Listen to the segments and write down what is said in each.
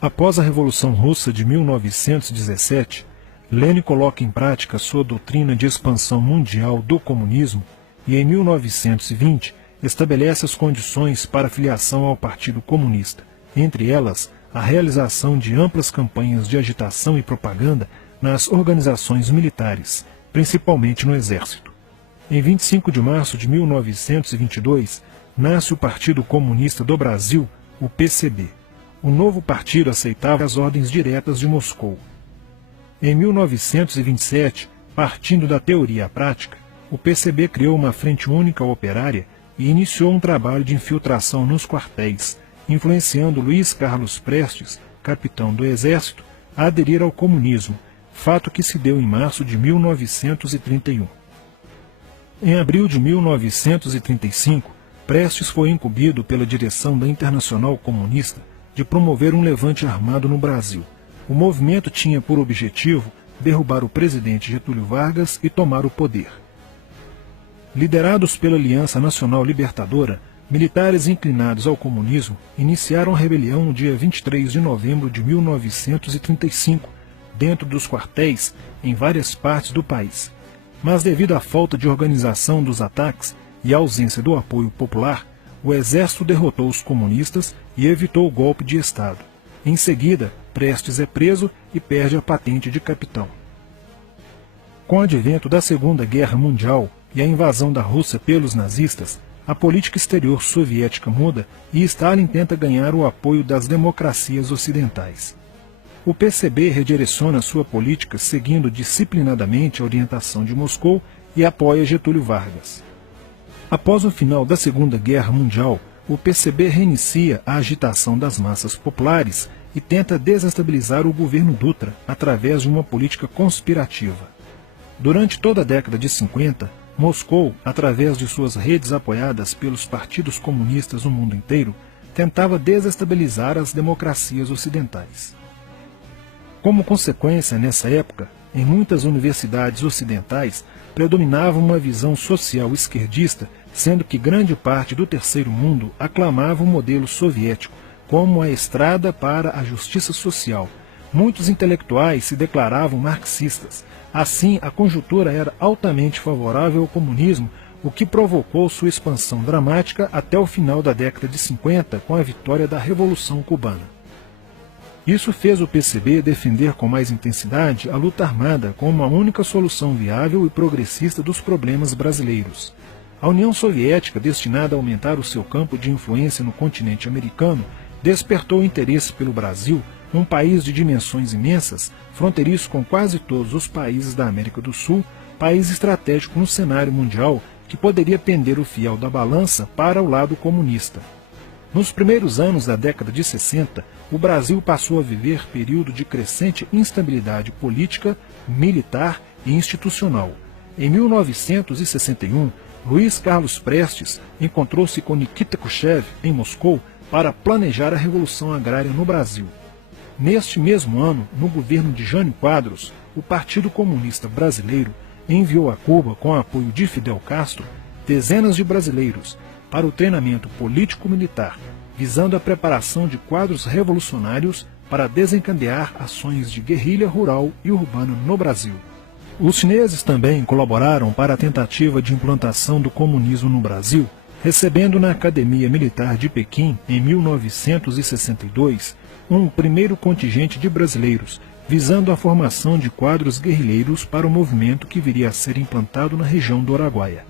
Após a Revolução Russa de 1917, Lenin coloca em prática sua doutrina de expansão mundial do comunismo e, em 1920, estabelece as condições para a filiação ao Partido Comunista, entre elas a realização de amplas campanhas de agitação e propaganda nas organizações militares, principalmente no Exército. Em 25 de março de 1922, nasce o Partido Comunista do Brasil, o PCB. O novo partido aceitava as ordens diretas de Moscou. Em 1927, partindo da teoria à prática, o PCB criou uma frente única operária e iniciou um trabalho de infiltração nos quartéis, influenciando Luiz Carlos Prestes, capitão do Exército, a aderir ao comunismo, fato que se deu em março de 1931. Em abril de 1935, Prestes foi incumbido pela direção da Internacional Comunista de promover um levante armado no Brasil. O movimento tinha por objetivo derrubar o presidente Getúlio Vargas e tomar o poder. Liderados pela Aliança Nacional Libertadora, militares inclinados ao comunismo iniciaram a rebelião no dia 23 de novembro de 1935, dentro dos quartéis em várias partes do país. Mas devido à falta de organização dos ataques e à ausência do apoio popular, o exército derrotou os comunistas e evitou o golpe de Estado. Em seguida, Prestes é preso e perde a patente de capitão. Com o advento da Segunda Guerra Mundial e a invasão da Rússia pelos nazistas, a política exterior soviética muda e Stalin tenta ganhar o apoio das democracias ocidentais. O PCB redireciona sua política seguindo disciplinadamente a orientação de Moscou e apoia Getúlio Vargas. Após o final da Segunda Guerra Mundial, o PCB reinicia a agitação das massas populares e tenta desestabilizar o governo Dutra através de uma política conspirativa. Durante toda a década de 50, Moscou, através de suas redes apoiadas pelos partidos comunistas no mundo inteiro, tentava desestabilizar as democracias ocidentais. Como consequência, nessa época, em muitas universidades ocidentais, predominava uma visão social esquerdista, sendo que grande parte do terceiro mundo aclamava o modelo soviético como a estrada para a justiça social. Muitos intelectuais se declaravam marxistas. Assim, a conjuntura era altamente favorável ao comunismo, o que provocou sua expansão dramática até o final da década de 50, com a vitória da Revolução Cubana. Isso fez o PCB defender com mais intensidade a luta armada como a única solução viável e progressista dos problemas brasileiros. A União Soviética, destinada a aumentar o seu campo de influência no continente americano, despertou interesse pelo Brasil, um país de dimensões imensas, fronteiriço com quase todos os países da América do Sul, país estratégico no cenário mundial que poderia pender o fiel da balança para o lado comunista. Nos primeiros anos da década de 60, o Brasil passou a viver período de crescente instabilidade política, militar e institucional. Em 1961, Luiz Carlos Prestes encontrou-se com Nikita Khrushchev em Moscou para planejar a Revolução Agrária no Brasil. Neste mesmo ano, no governo de Jânio Quadros, o Partido Comunista Brasileiro enviou a Cuba, com o apoio de Fidel Castro, dezenas de brasileiros para o treinamento político-militar, visando a preparação de quadros revolucionários para desencadear ações de guerrilha rural e urbana no Brasil. Os chineses também colaboraram para a tentativa de implantação do comunismo no Brasil, recebendo na Academia Militar de Pequim, em 1962, um primeiro contingente de brasileiros, visando a formação de quadros guerrilheiros para o movimento que viria a ser implantado na região do Araguaia.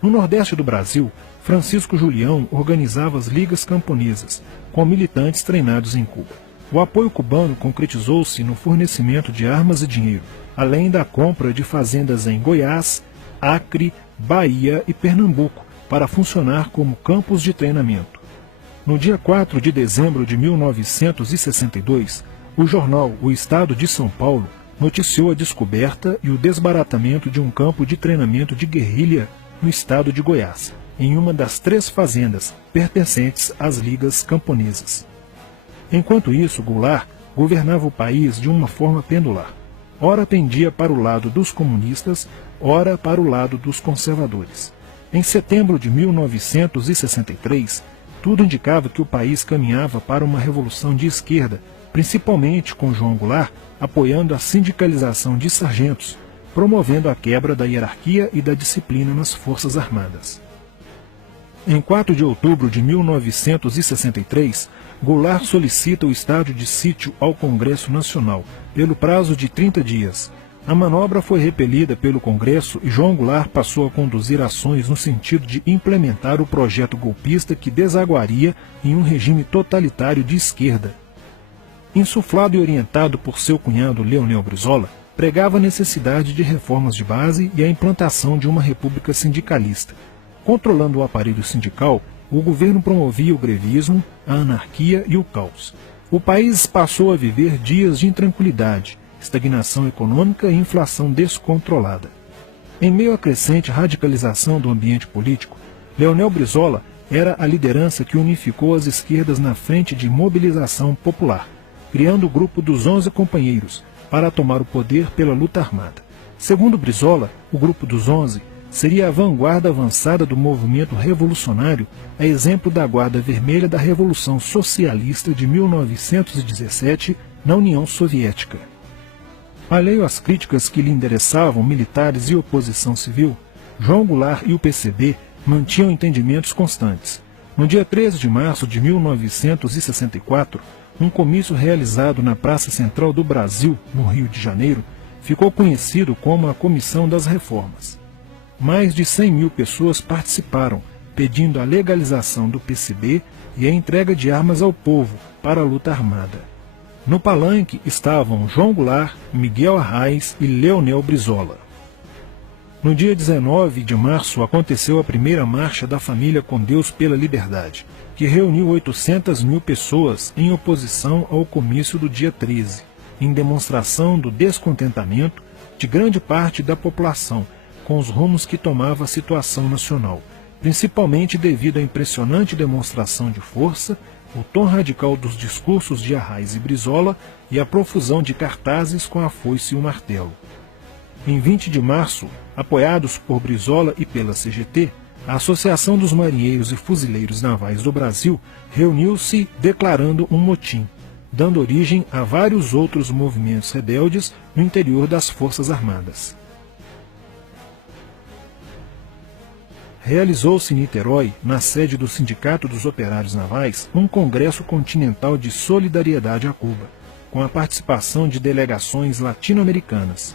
No Nordeste do Brasil, Francisco Julião organizava as ligas camponesas, com militantes treinados em Cuba. O apoio cubano concretizou-se no fornecimento de armas e dinheiro, além da compra de fazendas em Goiás, Acre, Bahia e Pernambuco, para funcionar como campos de treinamento. No dia 4 de dezembro de 1962, o jornal O Estado de São Paulo noticiou a descoberta e o desbaratamento de um campo de treinamento de guerrilha no estado de Goiás, em uma das 3 fazendas pertencentes às ligas camponesas. Enquanto isso, Goulart governava o país de uma forma pendular. Ora pendia para o lado dos comunistas, ora para o lado dos conservadores. Em setembro de 1963, tudo indicava que o país caminhava para uma revolução de esquerda, principalmente com João Goulart apoiando a sindicalização de sargentos, promovendo a quebra da hierarquia e da disciplina nas Forças Armadas. Em 4 de outubro de 1963, Goulart solicita o estado de sítio ao Congresso Nacional, pelo prazo de 30 dias. A manobra foi repelida pelo Congresso e João Goulart passou a conduzir ações no sentido de implementar o projeto golpista que desaguaria em um regime totalitário de esquerda. Insuflado e orientado por seu cunhado Leonel Brizola, pregava a necessidade de reformas de base e a implantação de uma república sindicalista. Controlando o aparelho sindical, o governo promovia o grevismo, a anarquia e o caos. O país passou a viver dias de intranquilidade, estagnação econômica e inflação descontrolada. Em meio à crescente radicalização do ambiente político, Leonel Brizola era a liderança que unificou as esquerdas na frente de mobilização popular, criando o grupo dos 11 companheiros para tomar o poder pela luta armada. Segundo Brizola, o grupo dos 11 seria a vanguarda avançada do movimento revolucionário, a exemplo da Guarda Vermelha da Revolução Socialista de 1917 na União Soviética. Alheio às críticas que lhe endereçavam militares e oposição civil, João Goulart e o PCB mantinham entendimentos constantes. No dia 13 de março de 1964, um comício realizado na Praça Central do Brasil, no Rio de Janeiro, ficou conhecido como a Comissão das Reformas. Mais de 100 mil pessoas participaram, pedindo a legalização do PCB e a entrega de armas ao povo para a luta armada. No palanque estavam João Goulart, Miguel Arraes e Leonel Brizola. No dia 19 de março aconteceu a primeira Marcha da Família com Deus pela Liberdade, que reuniu 800 mil pessoas em oposição ao comício do dia 13, em demonstração do descontentamento de grande parte da população com os rumos que tomava a situação nacional, principalmente devido à impressionante demonstração de força, o tom radical dos discursos de Arraes e Brizola e a profusão de cartazes com a foice e o martelo. Em 20 de março, apoiados por Brizola e pela CGT, a Associação dos Marinheiros e Fuzileiros Navais do Brasil reuniu-se declarando um motim, dando origem a vários outros movimentos rebeldes no interior das Forças Armadas. Realizou-se em Niterói, na sede do Sindicato dos Operários Navais, um congresso continental de solidariedade a Cuba, com a participação de delegações latino-americanas.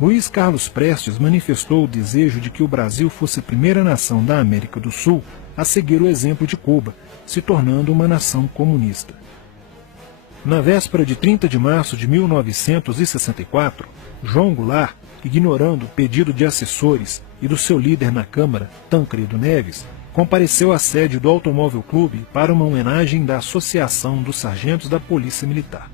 Luiz Carlos Prestes manifestou o desejo de que o Brasil fosse a primeira nação da América do Sul a seguir o exemplo de Cuba, se tornando uma nação comunista. Na véspera de 30 de março de 1964, João Goulart, ignorando o pedido de assessores e do seu líder na Câmara, Tancredo Neves, compareceu à sede do Automóvel Clube para uma homenagem da Associação dos Sargentos da Polícia Militar.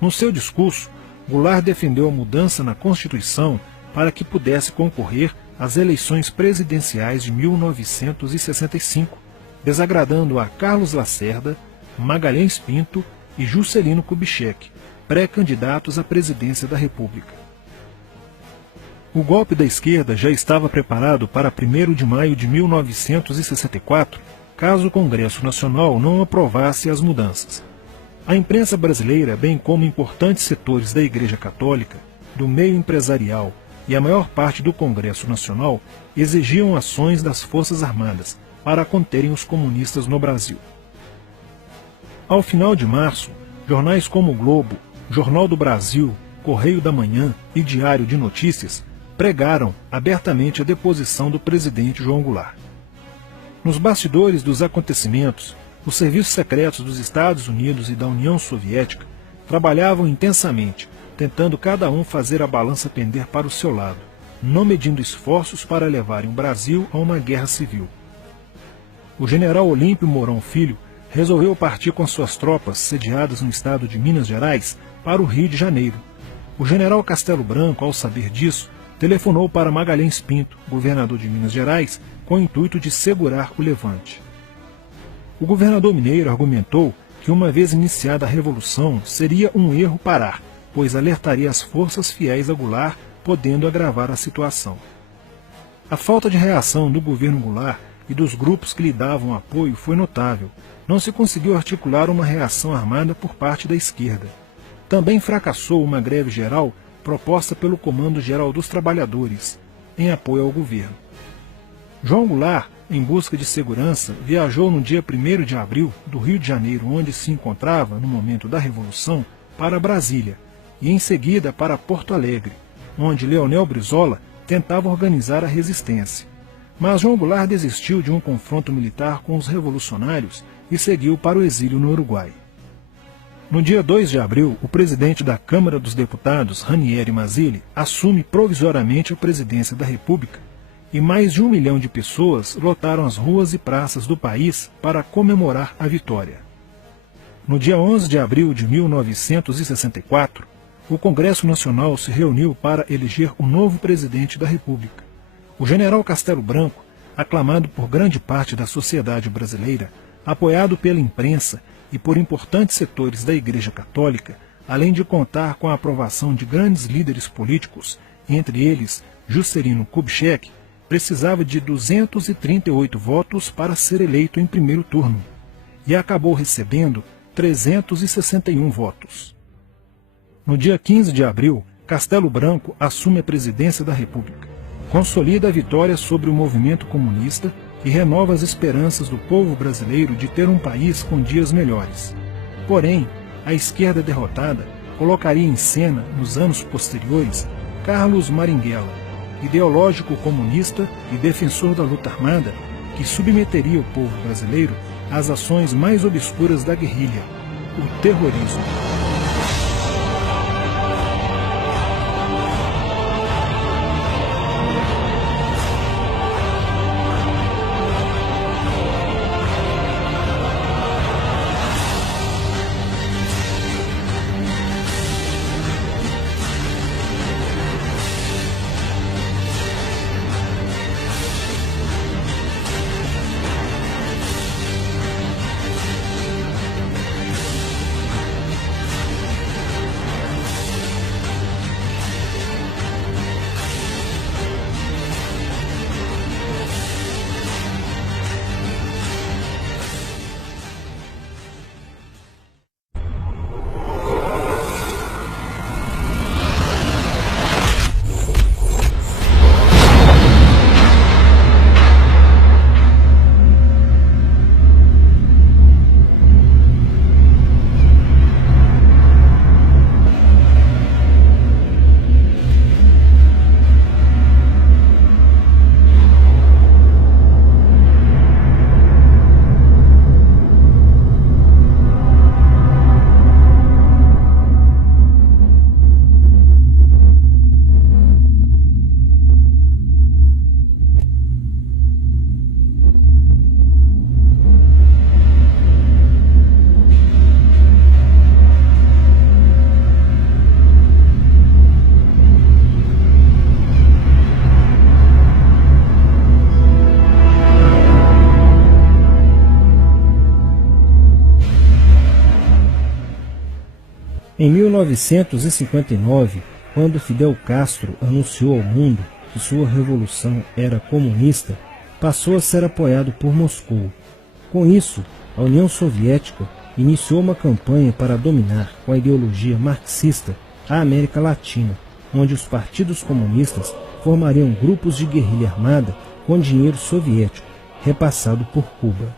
No seu discurso, Goulart defendeu a mudança na Constituição para que pudesse concorrer às eleições presidenciais de 1965, desagradando a Carlos Lacerda, Magalhães Pinto e Juscelino Kubitschek, pré-candidatos à presidência da República. O golpe da esquerda já estava preparado para 1º de maio de 1964, caso o Congresso Nacional não aprovasse as mudanças. A imprensa brasileira, bem como importantes setores da Igreja Católica, do meio empresarial e a maior parte do Congresso Nacional, exigiam ações das Forças Armadas para conterem os comunistas no Brasil. Ao final de março, jornais como o Globo, Jornal do Brasil, Correio da Manhã e Diário de Notícias pregaram abertamente a deposição do presidente João Goulart. Nos bastidores dos acontecimentos, os serviços secretos dos Estados Unidos e da União Soviética trabalhavam intensamente, tentando cada um fazer a balança pender para o seu lado, não medindo esforços para levarem o Brasil a uma guerra civil. O general Olímpio Mourão Filho resolveu partir com suas tropas, sediadas no estado de Minas Gerais, para o Rio de Janeiro. O general Castelo Branco, ao saber disso, telefonou para Magalhães Pinto, governador de Minas Gerais, com o intuito de segurar o levante. O governador mineiro argumentou que, uma vez iniciada a revolução, seria um erro parar, pois alertaria as forças fiéis a Goulart, podendo agravar a situação. A falta de reação do governo Goulart e dos grupos que lhe davam apoio foi notável. Não se conseguiu articular uma reação armada por parte da esquerda. também fracassou uma greve geral proposta pelo Comando Geral dos Trabalhadores, em apoio ao governo. João Goulart, em busca de segurança, viajou no dia 1º de abril do Rio de Janeiro, onde se encontrava no momento da Revolução, para Brasília, e em seguida para Porto Alegre, onde Leonel Brizola tentava organizar a resistência. Mas João Goulart desistiu de um confronto militar com os revolucionários e seguiu para o exílio no Uruguai. No dia 2 de abril, o presidente da Câmara dos Deputados, Ranieri Mazzilli, assume provisoriamente a presidência da República e mais de 1 milhão de pessoas lotaram as ruas e praças do país para comemorar a vitória. No dia 11 de abril de 1964, o Congresso Nacional se reuniu para eleger o novo presidente da República. O general Castelo Branco, aclamado por grande parte da sociedade brasileira, apoiado pela imprensa e por importantes setores da Igreja Católica, além de contar com a aprovação de grandes líderes políticos, entre eles Juscelino Kubitschek, precisava de 238 votos para ser eleito em primeiro turno, e acabou recebendo 361 votos. No dia 15 de abril, Castelo Branco assume a presidência da República, consolida a vitória sobre o movimento comunista e renova as esperanças do povo brasileiro de ter um país com dias melhores. Porém, a esquerda derrotada colocaria em cena, nos anos posteriores, Carlos Marighella, ideológico comunista e defensor da luta armada, que submeteria o povo brasileiro às ações mais obscuras da guerrilha, o terrorismo. Em 1959, quando Fidel Castro anunciou ao mundo que sua revolução era comunista, passou a ser apoiado por Moscou. Com isso, a União Soviética iniciou uma campanha para dominar com a ideologia marxista a América Latina, onde os partidos comunistas formariam grupos de guerrilha armada com dinheiro soviético, repassado por Cuba.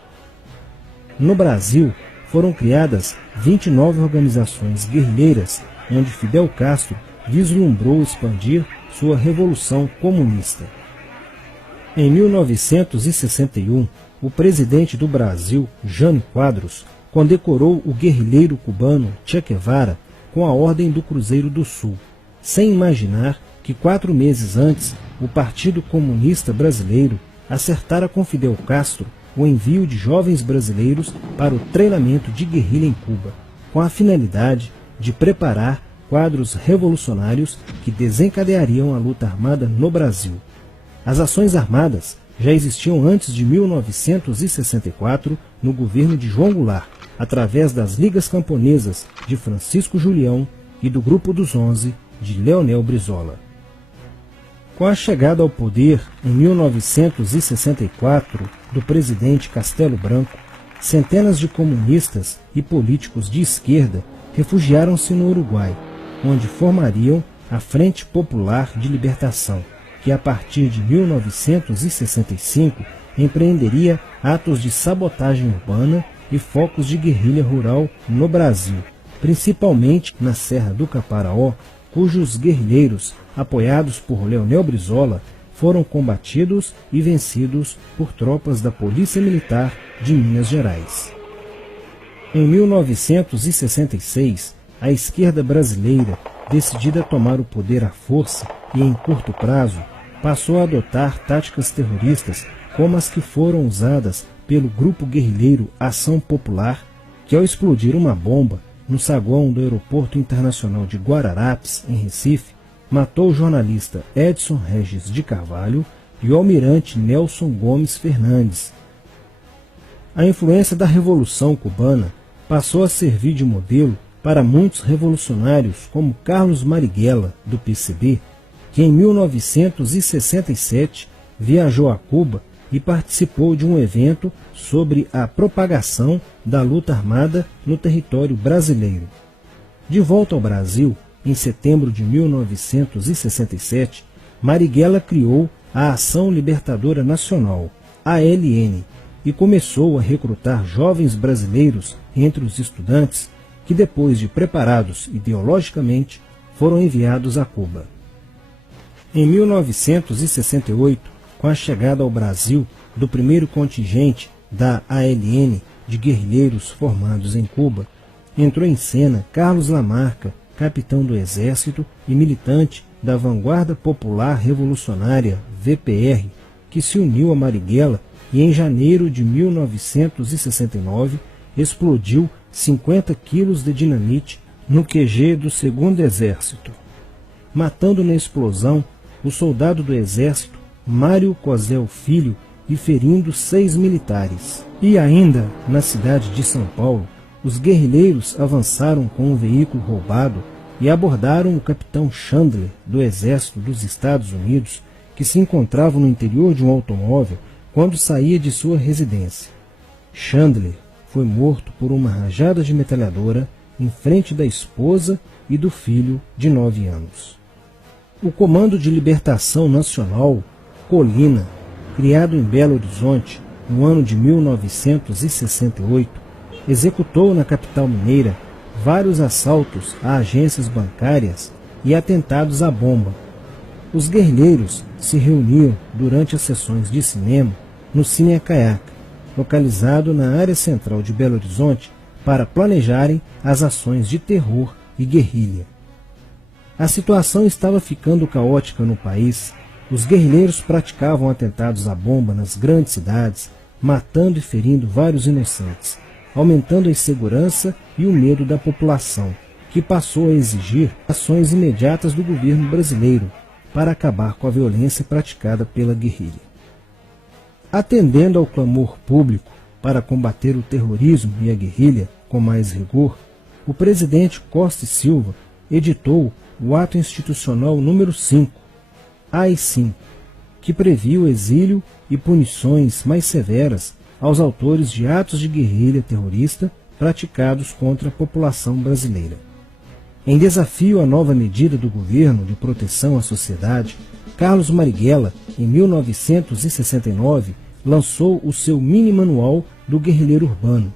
No Brasil, foram criadas 29 organizações guerrilheiras, onde Fidel Castro vislumbrou expandir sua revolução comunista. Em 1961, o presidente do Brasil, Jânio Quadros, condecorou o guerrilheiro cubano Che Guevara com a Ordem do Cruzeiro do Sul, sem imaginar que 4 meses antes o Partido Comunista Brasileiro acertara com Fidel Castro o envio de jovens brasileiros para o treinamento de guerrilha em Cuba, com a finalidade de preparar quadros revolucionários que desencadeariam a luta armada no Brasil. As ações armadas já existiam antes de 1964 no governo de João Goulart, através das Ligas Camponesas de Francisco Julião e do Grupo dos 11 de Leonel Brizola. Com a chegada ao poder, em 1964, do presidente Castelo Branco, centenas de comunistas e políticos de esquerda refugiaram-se no Uruguai, onde formariam a Frente Popular de Libertação, que a partir de 1965 empreenderia atos de sabotagem urbana e focos de guerrilha rural no Brasil, principalmente na Serra do Caparaó, cujos guerrilheiros, apoiados por Leonel Brizola, foram combatidos e vencidos por tropas da Polícia Militar de Minas Gerais. Em 1966, a esquerda brasileira, decidida a tomar o poder à força e em curto prazo, passou a adotar táticas terroristas como as que foram usadas pelo grupo guerrilheiro Ação Popular, que ao explodir uma bomba no saguão do Aeroporto Internacional de Guararapes, em Recife, matou o jornalista Edson Regis de Carvalho e o almirante Nelson Gomes Fernandes. A influência da Revolução Cubana passou a servir de modelo para muitos revolucionários como Carlos Marighella, do PCB, que em 1967 viajou a Cuba e participou de um evento sobre a propagação da luta armada no território brasileiro. De volta ao Brasil, em setembro de 1967, Marighella criou a Ação Libertadora Nacional, ALN, e começou a recrutar jovens brasileiros entre os estudantes que, depois de preparados ideologicamente, foram enviados a Cuba. Em 1968, com a chegada ao Brasil do primeiro contingente da ALN de guerrilheiros formados em Cuba, entrou em cena Carlos Lamarca, capitão do Exército e militante da Vanguarda Popular Revolucionária, VPR, que se uniu a Marighella e em janeiro de 1969 explodiu 50 quilos de dinamite no QG do 2º Exército, matando na explosão o soldado do Exército Mário Cosel Filho e ferindo 6 militares. E ainda, na cidade de São Paulo, os guerrilheiros avançaram com um veículo roubado e abordaram o capitão Chandler, do Exército dos Estados Unidos, que se encontrava no interior de um automóvel quando saía de sua residência. Chandler foi morto por uma rajada de metralhadora em frente da esposa e do filho de 9 anos. O Comando de Libertação Nacional, Colina, criado em Belo Horizonte no ano de 1968, executou na capital mineira vários assaltos a agências bancárias e atentados à bomba. Os guerrilheiros se reuniam durante as sessões de cinema no Cine Acaiaca, localizado na área central de Belo Horizonte, para planejarem as ações de terror e guerrilha. A situação estava ficando caótica no país. Os guerrilheiros praticavam atentados à bomba nas grandes cidades, matando e ferindo vários inocentes, aumentando a insegurança e o medo da população, que passou a exigir ações imediatas do governo brasileiro para acabar com a violência praticada pela guerrilha. Atendendo ao clamor público para combater o terrorismo e a guerrilha com mais rigor, o presidente Costa e Silva editou o Ato Institucional número 5, AI-5, que previa o exílio e punições mais severas aos autores de atos de guerrilha terrorista praticados contra a população brasileira. Em desafio à nova medida do governo de proteção à sociedade, Carlos Marighella, em 1969, lançou o seu mini-manual do guerrilheiro urbano.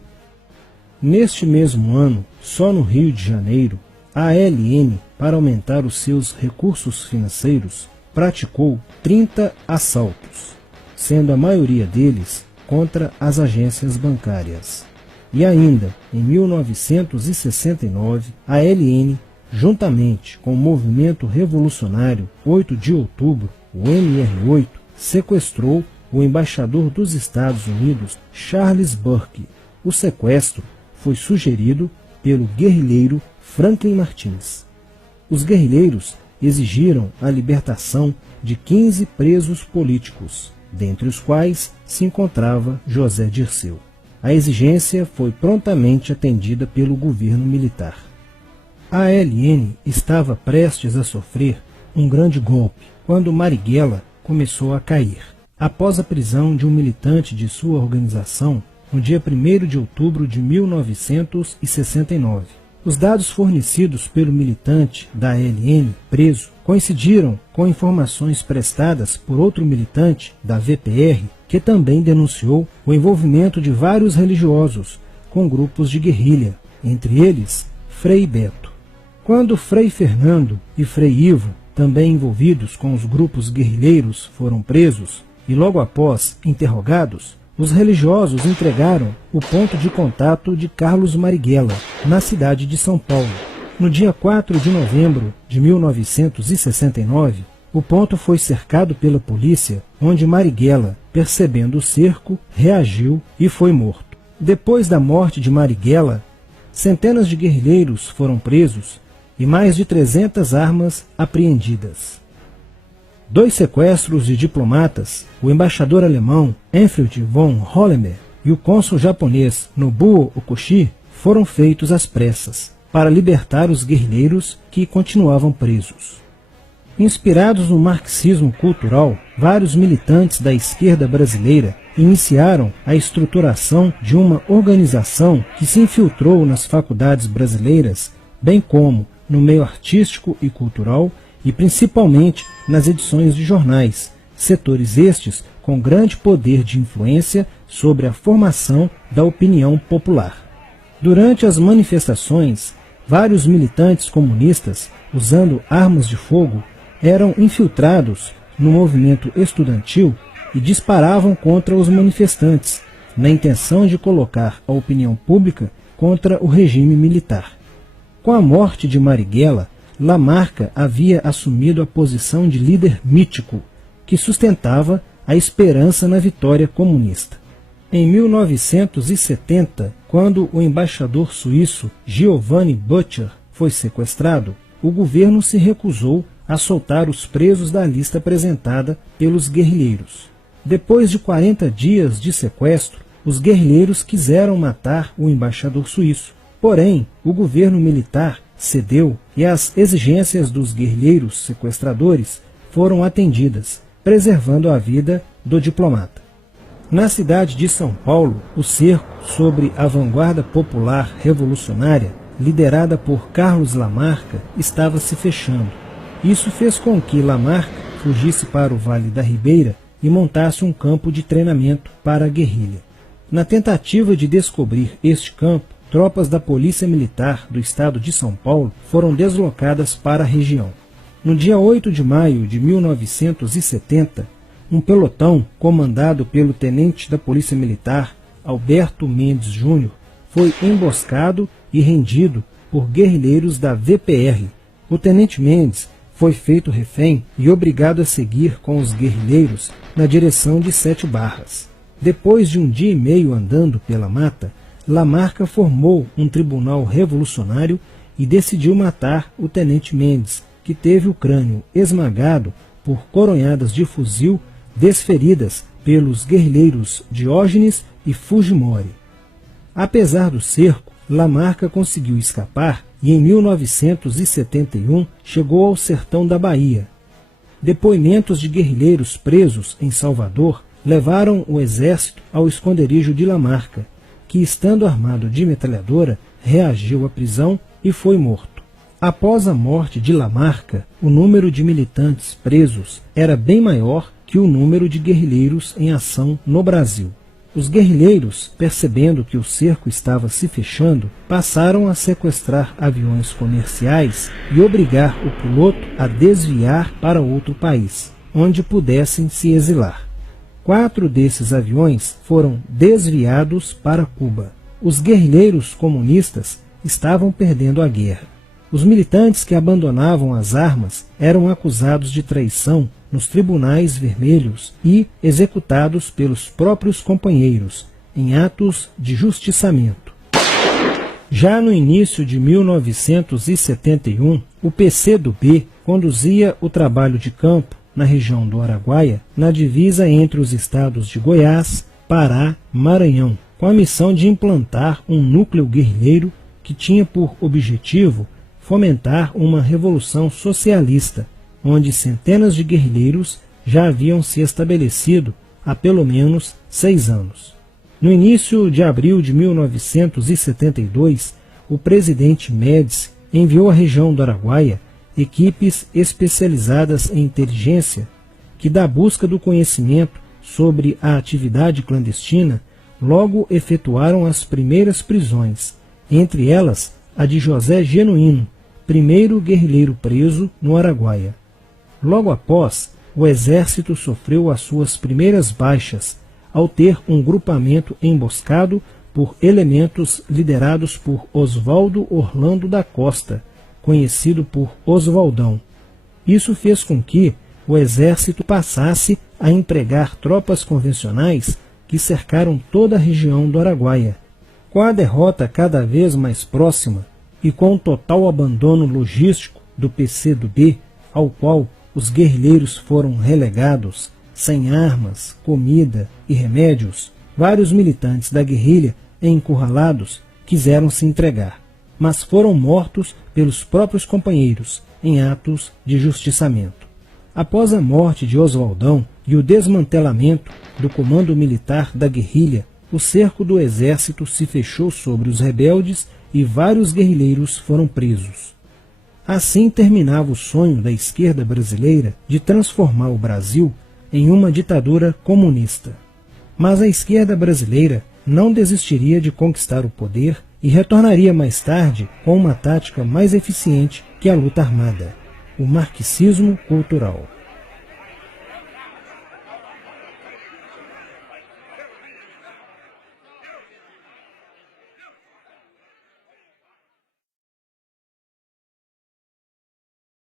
Neste mesmo ano, só no Rio de Janeiro, a ALN, para aumentar os seus recursos financeiros, praticou 30 assaltos, sendo a maioria deles contra as agências bancárias. E ainda, em 1969, a ALN, juntamente com o Movimento Revolucionário 8 de Outubro, o MR8, sequestrou o embaixador dos Estados Unidos, Charles Burke. O sequestro foi sugerido pelo guerrilheiro Franklin Martins. Os guerrilheiros exigiram a libertação de 15 presos políticos, dentre os quais se encontrava José Dirceu. A exigência foi prontamente atendida pelo governo militar. A ALN estava prestes a sofrer um grande golpe quando Marighella começou a cair. Após a prisão de um militante de sua organização, no dia 1º de outubro de 1969. Os dados fornecidos pelo militante da ALN preso coincidiram com informações prestadas por outro militante da VPR, que também denunciou o envolvimento de vários religiosos com grupos de guerrilha, entre eles Frei Beto. Quando Frei Fernando e Frei Ivo, também envolvidos com os grupos guerrilheiros, foram presos e logo após interrogados, os religiosos entregaram o ponto de contato de Carlos Marighella, na cidade de São Paulo. No dia 4 de novembro de 1969, o ponto foi cercado pela polícia, onde Marighella, percebendo o cerco, reagiu e foi morto. Depois da morte de Marighella, centenas de guerrilheiros foram presos e mais de 300 armas apreendidas. 2 sequestros de diplomatas, o embaixador alemão Enfield von Hollemer e o cônsul japonês Nobuo Okushi, foram feitos às pressas, para libertar os guerrilheiros que continuavam presos. Inspirados no marxismo cultural, vários militantes da esquerda brasileira iniciaram a estruturação de uma organização que se infiltrou nas faculdades brasileiras, bem como no meio artístico e cultural, e principalmente nas edições de jornais, setores estes com grande poder de influência sobre a formação da opinião popular. Durante as manifestações, vários militantes comunistas, usando armas de fogo, eram infiltrados no movimento estudantil e disparavam contra os manifestantes, na intenção de colocar a opinião pública contra o regime militar. Com a morte de Marighella, Lamarca havia assumido a posição de líder mítico, que sustentava a esperança na vitória comunista. Em 1970, quando o embaixador suíço Giovanni Butcher foi sequestrado, o governo se recusou a soltar os presos da lista apresentada pelos guerrilheiros. Depois de 40 dias de sequestro, os guerrilheiros quiseram matar o embaixador suíço. Porém, o governo militar cedeu e as exigências dos guerrilheiros sequestradores foram atendidas, preservando a vida do diplomata. Na cidade de São Paulo, o cerco sobre a vanguarda popular revolucionária, liderada por Carlos Lamarca, estava se fechando. Isso fez com que Lamarca fugisse para o Vale da Ribeira e montasse um campo de treinamento para a guerrilha. Na tentativa de descobrir este campo, tropas da Polícia Militar do estado de São Paulo foram deslocadas para a região. No dia 8 de maio de 1970, um pelotão comandado pelo tenente da Polícia Militar, Alberto Mendes Júnior, foi emboscado e rendido por guerrilheiros da VPR. O tenente Mendes foi feito refém e obrigado a seguir com os guerrilheiros na direção de 7 Barras. Depois de um dia e meio andando pela mata, Lamarca formou um tribunal revolucionário e decidiu matar o tenente Mendes, que teve o crânio esmagado por coronhadas de fuzil desferidas pelos guerrilheiros Diógenes e Fujimori. Apesar do cerco, Lamarca conseguiu escapar e em 1971 chegou ao sertão da Bahia. Depoimentos de guerrilheiros presos em Salvador levaram o exército ao esconderijo de Lamarca, que, estando armado de metralhadora, reagiu à prisão e foi morto. Após a morte de Lamarca, o número de militantes presos era bem maior que o número de guerrilheiros em ação no Brasil. Os guerrilheiros, percebendo que o cerco estava se fechando, passaram a sequestrar aviões comerciais e obrigar o piloto a desviar para outro país, onde pudessem se exilar. 4 desses aviões foram desviados para Cuba. Os guerrilheiros comunistas estavam perdendo a guerra. Os militantes que abandonavam as armas eram acusados de traição nos tribunais vermelhos e executados pelos próprios companheiros, em atos de justiçamento. Já no início de 1971, o PCdoB conduzia o trabalho de campo na região do Araguaia, na divisa entre os estados de Goiás, Pará e Maranhão, com a missão de implantar um núcleo guerrilheiro que tinha por objetivo fomentar uma revolução socialista, onde centenas de guerrilheiros já haviam se estabelecido há pelo menos 6 anos. No início de abril de 1972, o presidente Médici enviou à região do Araguaia equipes especializadas em inteligência que, da busca do conhecimento sobre a atividade clandestina, logo efetuaram as primeiras prisões, entre elas a de José Genuíno, primeiro guerrilheiro preso no Araguaia. Logo após, o exército sofreu as suas primeiras baixas, ao ter um grupamento emboscado por elementos liderados por Oswaldo Orlando da Costa, conhecido por Oswaldão. Isso fez com que o exército passasse a empregar tropas convencionais que cercaram toda a região do Araguaia. Com a derrota cada vez mais próxima e com o total abandono logístico do PCdoB, ao qual os guerrilheiros foram relegados, sem armas, comida e remédios, vários militantes da guerrilha, encurralados, quiseram se entregar, mas foram mortos pelos próprios companheiros em atos de justiçamento. Após a morte de Oswaldão e o desmantelamento do comando militar da guerrilha, o cerco do exército se fechou sobre os rebeldes e vários guerrilheiros foram presos. Assim terminava o sonho da esquerda brasileira de transformar o Brasil em uma ditadura comunista. Mas a esquerda brasileira não desistiria de conquistar o poder e retornaria mais tarde com uma tática mais eficiente que a luta armada: o marxismo cultural.